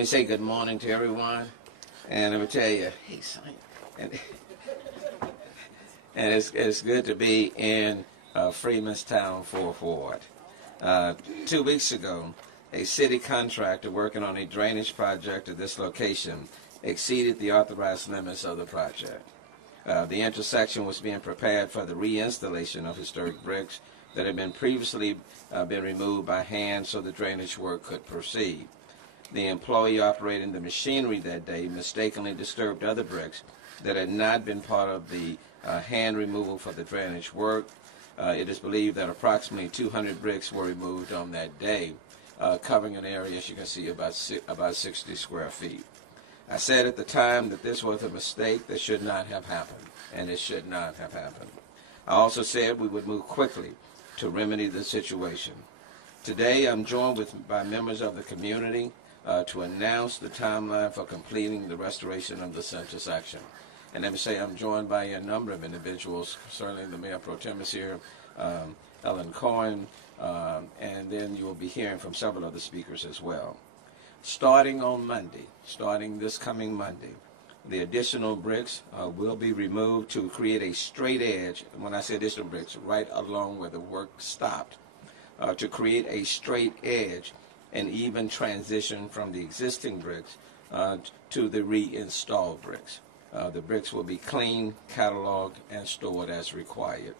me say good morning to everyone. And let me tell you, hey, son, and it's good to be in Freedmen's Town, 4th Ward. 2 weeks ago, a city contractor working on a drainage project at this location exceeded the authorized limits of the project. The intersection was being prepared for the reinstallation of historic bricks that had been previously been removed by hand so the drainage work could proceed. The employee operating the machinery that day mistakenly disturbed other bricks that had not been part of the hand removal for the drainage work. It is believed that approximately 200 bricks were removed on that day, covering an area, as you can see, about 60 square feet. I said at the time that this was a mistake that should not have happened, and it should not have happened. I also said we would move quickly to remedy the situation. Today, I'm joined by members of the community to announce the timeline for completing the restoration of the center section. And let me say I'm joined by a number of individuals. Certainly the Mayor Pro Tem is here, Ellen Cohen, and then you will be hearing from several other speakers as well. Starting on Monday, starting this coming Monday, the additional bricks will be removed to create a straight edge. When I say additional bricks, right along where the work stopped, to create a straight edge and even transition from the existing bricks to the reinstalled bricks. The bricks will be cleaned, cataloged, and stored as required.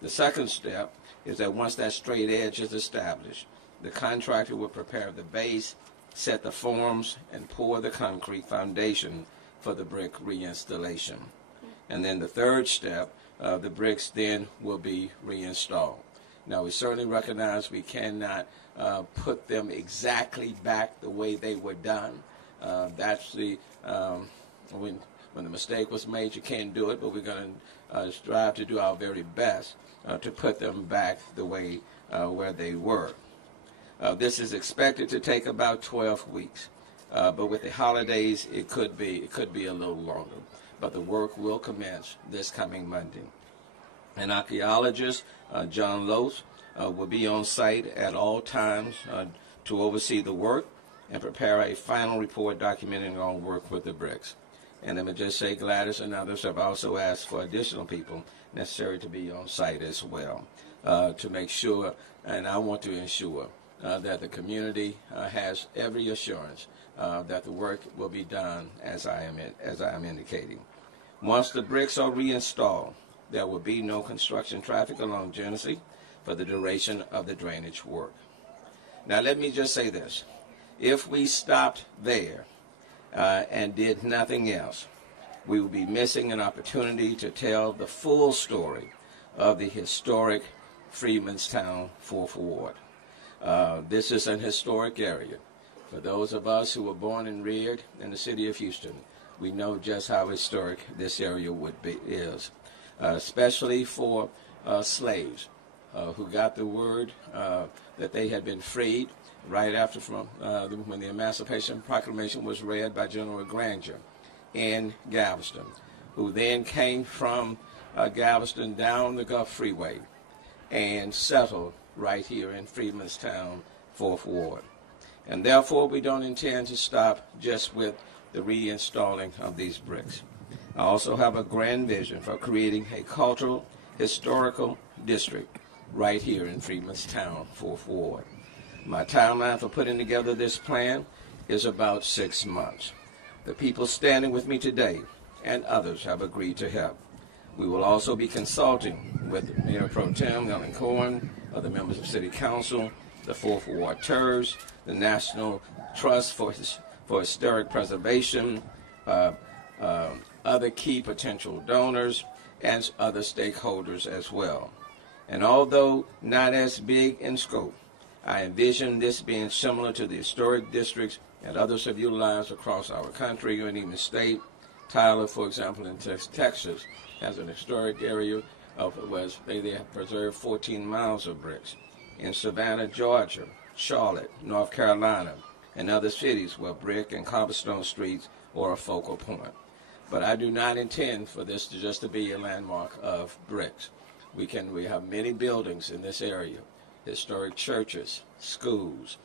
The second step is that once that straight edge is established, the contractor will prepare the base, set the forms, and pour the concrete foundation for the brick reinstallation. And then the third step, the bricks then will be reinstalled. Now, we certainly recognize we cannot put them exactly back the way they were done. That's the when the mistake was made, you can't do it, but we're going to strive to do our very best to put them back the way where they were. This is expected to take about 12 weeks, but with the holidays, it could be a little longer. But the work will commence this coming Monday. An archaeologist, John Loth, will be on site at all times to oversee the work and prepare a final report documenting our work with the bricks. And let me just say Gladys and others have also asked for additional people necessary to be on site as well to make sure, and I want to ensure, that the community has every assurance that the work will be done as I am indicating. Once the bricks are reinstalled, there will be no construction traffic along Genesee for the duration of the drainage work. Now let me just say this. If we stopped there and did nothing else, we would be missing an opportunity to tell the full story of the historic Freedmen's Town, 4th Ward. This is an historic area. For those of us who were born and reared in the city of Houston, we know just how historic this area is, especially for slaves who got the word that they had been freed right after when the Emancipation Proclamation was read by General Granger in Galveston, who then came from Galveston down the Gulf Freeway and settled right here in Freedmen's Town, 4th Ward. And therefore, we don't intend to stop just with the reinstalling of these bricks. I also have a grand vision for creating a cultural, historical district right here in Freedmen's Town, 4th Ward. My timeline for putting together this plan is about 6 months. The people standing with me today and others have agreed to help. We will also be consulting with Mayor Pro Tem Ellen Cohen, other members of City Council, the 4th Ward TERS, the National Trust for Historic Preservation, other key potential donors, and other stakeholders as well. And although not as big in scope, I envision this being similar to the historic districts that others have utilized across our country and even state. Tyler, for example, in Texas, has an historic area where they have preserved 14 miles of bricks. In Savannah, Georgia, Charlotte, North Carolina, and other cities where brick and cobblestone streets are a focal point. But I do not intend for this to just to be a landmark of bricks. We have many buildings in this area, historic churches, schools,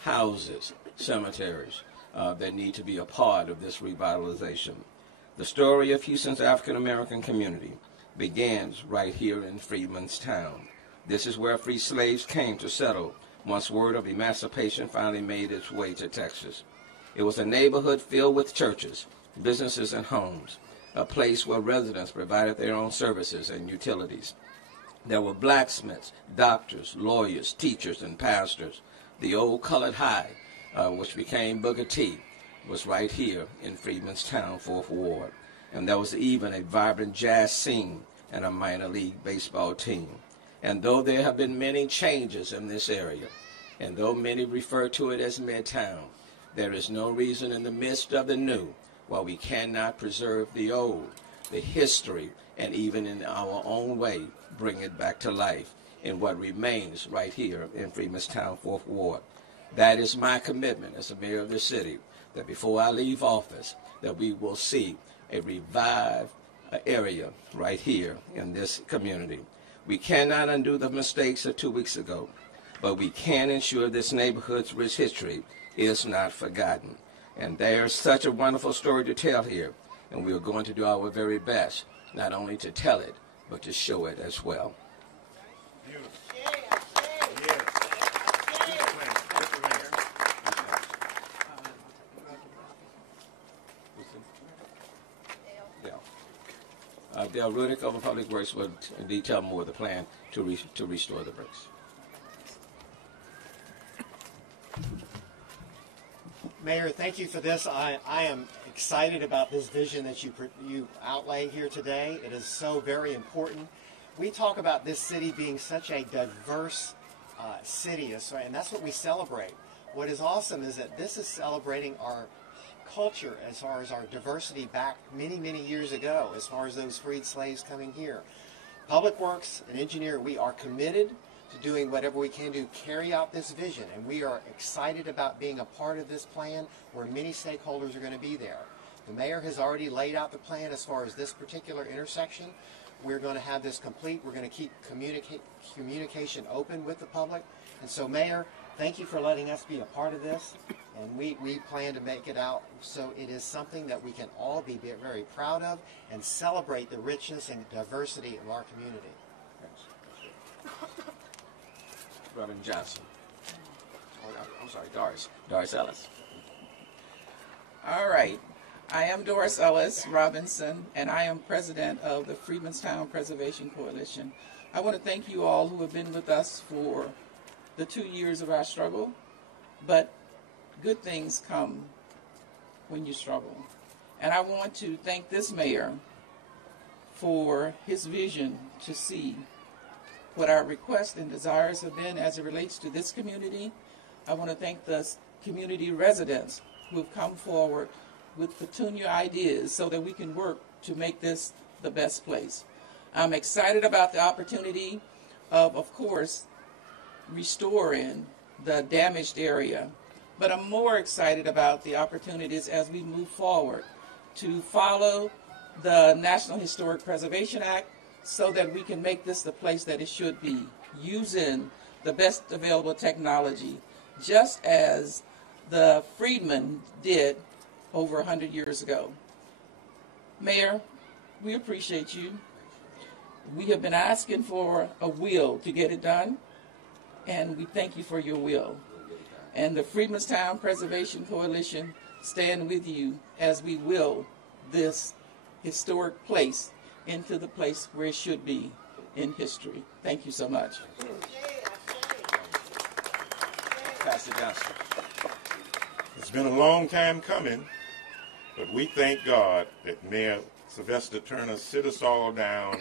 houses, cemeteries, that need to be a part of this revitalization. The story of Houston's African American community begins right here in Freedmen's Town. This is where free slaves came to settle once word of emancipation finally made its way to Texas. It was a neighborhood filled with churches, businesses, and homes, a place where residents provided their own services and utilities. There were blacksmiths, doctors, lawyers, teachers, and pastors. The old colored high, which became Booker T, was right here in Freedmen's Town, 4th Ward. And there was even a vibrant jazz scene and a minor league baseball team. And though there have been many changes in this area, and though many refer to it as Midtown, there is no reason in the midst of the new why we cannot preserve the old, the history, and even in our own way, bring it back to life in what remains right here in Freedmen's Town, 4th Ward. That is my commitment as the mayor of the city, that before I leave office, that we will see a revived area right here in this community. We cannot undo the mistakes of 2 weeks ago, but we can ensure this neighborhood's rich history is not forgotten. And there's such a wonderful story to tell here, and we are going to do our very best, not only to tell it, but to show it as well. Dale Rudick of Public Works will detail more of the plan to restore the bricks. Mayor, thank you for this. I am excited about this vision that you outlay here today. It is so very important. We talk about this city being such a diverse city, and that's what we celebrate. What is awesome is that this is celebrating our culture as far as our diversity back many, many years ago, as far as those freed slaves coming here. Public Works and Engineering, we are committed to doing whatever we can to carry out this vision, and we are excited about being a part of this plan where many stakeholders are going to be there. The mayor has already laid out the plan as far as this particular intersection. We're going to have this complete. We're going to keep communication open with the public. And so, Mayor, thank you for letting us be a part of this, and we plan to make it out so it is something that we can all be very proud of and celebrate the richness and diversity of our community. Reverend Johnson. I'm sorry, Doris. Doris Ellis. All right. I am Doris Ellis Robinson, and I am president of the Freedmen's Town Preservation Coalition. I want to thank you all who have been with us for the 2 years of our struggle, but good things come when you struggle. And I want to thank this mayor for his vision to see what our requests and desires have been as it relates to this community. I want to thank the community residents who have come forward with peculiar ideas so that we can work to make this the best place. I'm excited about the opportunity of course, restoring the damaged area, but I'm more excited about the opportunities as we move forward to follow the National Historic Preservation Act so that we can make this the place that it should be, using the best available technology, just as the Freedmen did over 100 years ago. Mayor, we appreciate you. We have been asking for a will to get it done, and we thank you for your will. And the Freedmen's Town Preservation Coalition stand with you as we will this historic place into the place where it should be in history. Thank you so much. Pastor Johnson. It's been a long time coming, but we thank God that Mayor Sylvester Turner sit us all down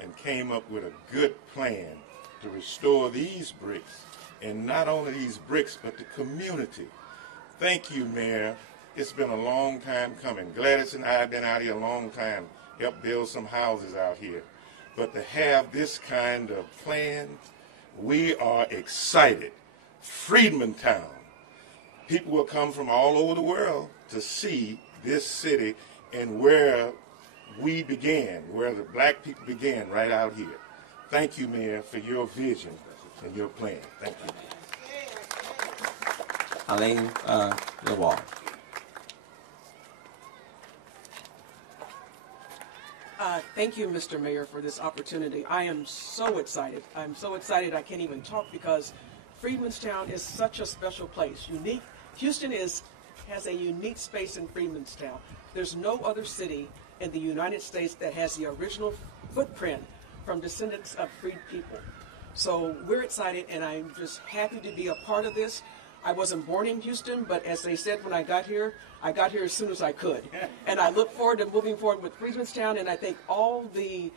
and came up with a good plan to restore these bricks, and not only these bricks, but the community. Thank you, Mayor. It's been a long time coming. Gladys and I have been out here a long time, helped build some houses out here. But to have this kind of plan, we are excited. Freedmen Town. People will come from all over the world to see this city and where we began, where the black people began, right out here. Thank you, Mayor, for your vision and your plan. Thank you. Eileen LeWall. Thank you, Mr. Mayor, for this opportunity. I am so excited. I'm so excited I can't even talk because Freedmanstown is such a special place. Unique. Houston has a unique space in Freedmanstown. There's no other city in the United States that has the original footprint from descendants of freed people. So we're excited, and I'm just happy to be a part of this. I wasn't born in Houston, but as they said when I got here as soon as I could. And I look forward to moving forward with Freedmanstown, and I thank all the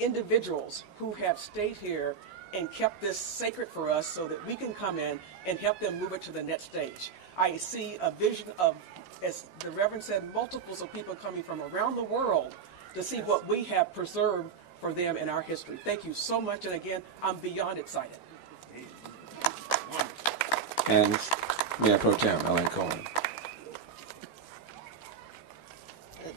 individuals who have stayed here and kept this sacred for us so that we can come in and help them move it to the next stage. I see a vision of, as the Reverend said, multiples of people coming from around the world to see what we have preserved for them in our history. Thank you so much, and again, I'm beyond excited. And Mayor Pro Tem Ellen Cohen.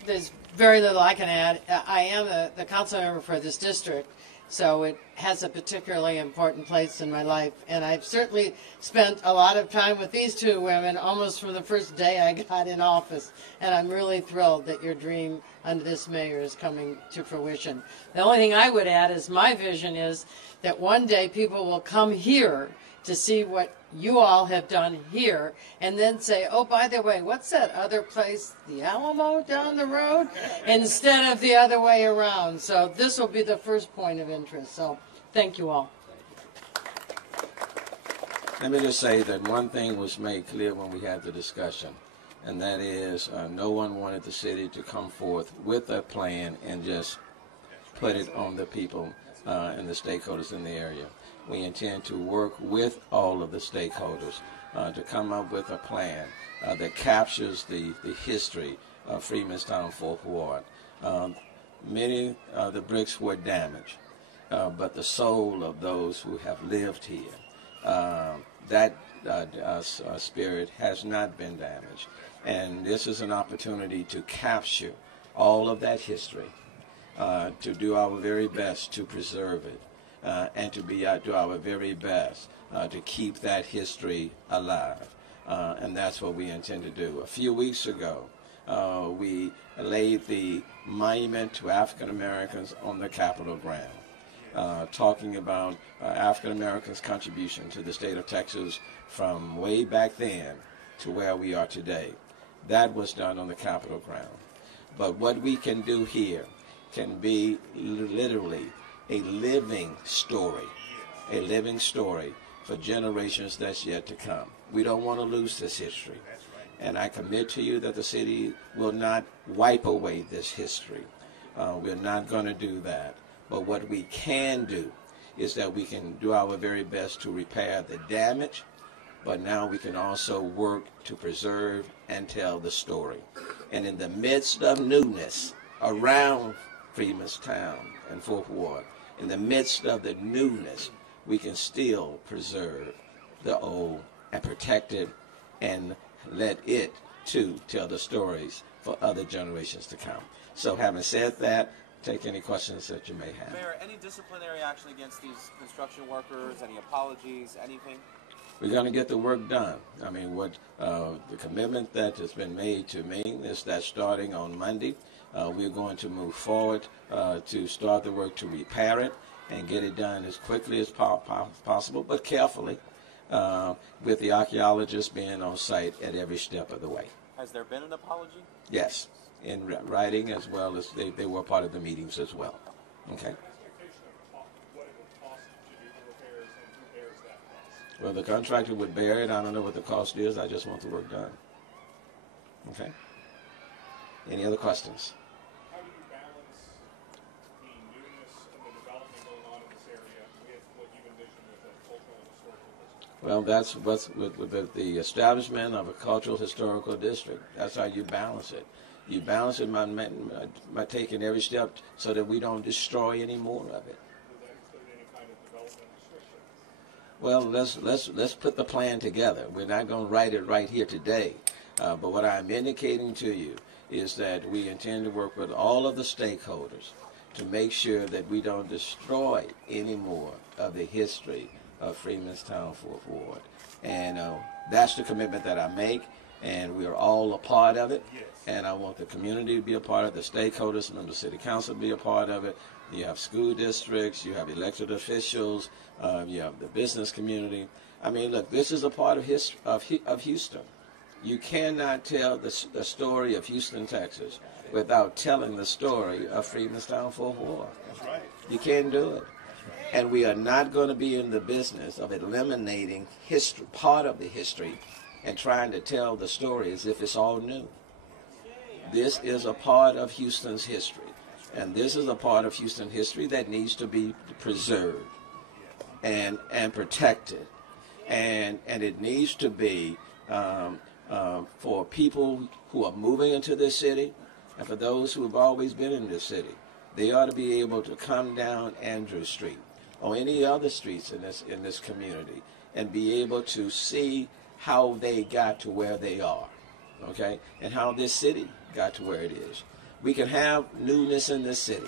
There's very little I can add. I am the council member for this district, so it has a particularly important place in my life. And I've certainly spent a lot of time with these two women almost from the first day I got in office. And I'm really thrilled that your dream under this mayor is coming to fruition. The only thing I would add is my vision is that one day people will come here to see what you all have done here, and then say, oh, by the way, what's that other place, the Alamo down the road, instead of the other way around. So this will be the first point of interest. So thank you all. Let me just say that one thing was made clear when we had the discussion, and that is no one wanted the city to come forth with a plan and just put it on the people and the stakeholders in the area. We intend to work with all of the stakeholders to come up with a plan that captures the history of Freedmanstown Fourth Ward. Many of the bricks were damaged, but the soul of those who have lived here, that spirit has not been damaged. And this is an opportunity to capture all of that history, to do our very best to preserve it. And to do our very best to keep that history alive. And that's what we intend to do. A few weeks ago, we laid the monument to African Americans on the Capitol ground, talking about African Americans' contribution to the state of Texas from way back then to where we are today. That was done on the Capitol ground. But what we can do here can be literally a living story for generations that's yet to come. We don't want to lose this history. And I commit to you that the city will not wipe away this history. We're not going to do that. But what we can do is that we can do our very best to repair the damage, but now we can also work to preserve and tell the story. And in the midst of newness around Freedmanstown and Fourth Ward, in the midst of the newness, we can still preserve the old and protect it and let it, too, tell the stories for other generations to come. So having said that, take any questions that you may have. Mayor, any disciplinary action against these construction workers, any apologies, anything? We're going to get the work done. I mean, what the commitment that has been made to me is that starting on Monday, we're going to move forward to start the work to repair it and get it done as quickly as possible, but carefully, with the archaeologists being on site at every step of the way. Has there been an apology? Yes, in writing, as well as they were part of the meetings as well. Okay. Well, the contractor would bear it. I don't know what the cost is. I just want the work done. Okay. Any other questions? How do you balance the newness and the development going on in this area with what you envision with a cultural and historical district? Well, that's what's with the establishment of a cultural historical district. That's how you balance it. You balance it by taking every step so that we don't destroy any more of it. Does that include any kind of development restrictions? Well, let's put the plan together. We're not going to write it right here today, but what I'm indicating to you is that we intend to work with all of the stakeholders to make sure that we don't destroy any more of the history of Freedmanstown Fourth Ward. And that's the commitment that I make, and we are all a part of it. And I want the community to be a part of it, the stakeholders, members of the city council to be a part of it. You have school districts, you have elected officials, you have the business community. I mean, look, this is a part of history of Houston. You cannot tell the story of Houston, Texas, without telling the story of Freedmanstown 4th Ward. That's right. You can't do it. And we are not going to be in the business of eliminating history, part of the history, and trying to tell the story as if it's all new. This is a part of Houston's history. And this is a part of Houston history that needs to be preserved and protected. And it needs to be for people who are moving into this city and for those who have always been in this city. They ought to be able to come down Andrew Street or any other streets in this community and be able to see how they got to where they are, okay, and how this city got to where it is. We can have newness in this city.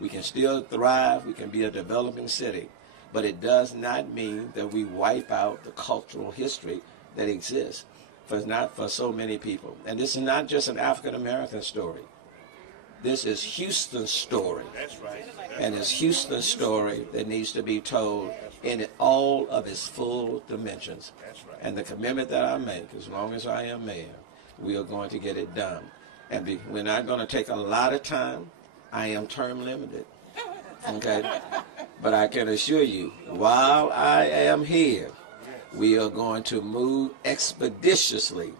We can still thrive. We can be a developing city. But it does not mean that we wipe out the cultural history that exists for so many people. And this is not just an African-American story. This is Houston's story. That's right. And it's Houston's story that needs to be told in all of its full dimensions. That's right. And the commitment that I make, as long as I am mayor, we are going to get it done. And we're not going to take a lot of time. I am term limited. Okay? But I can assure you, while I am here, we are going to move expeditiously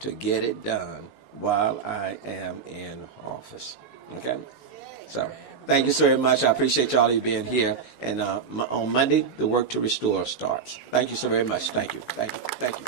to get it done while I am in office. Okay? So, thank you so very much. I appreciate y'all being here. And on Monday, the work to restore starts. Thank you so very much. Thank you. Thank you. Thank you.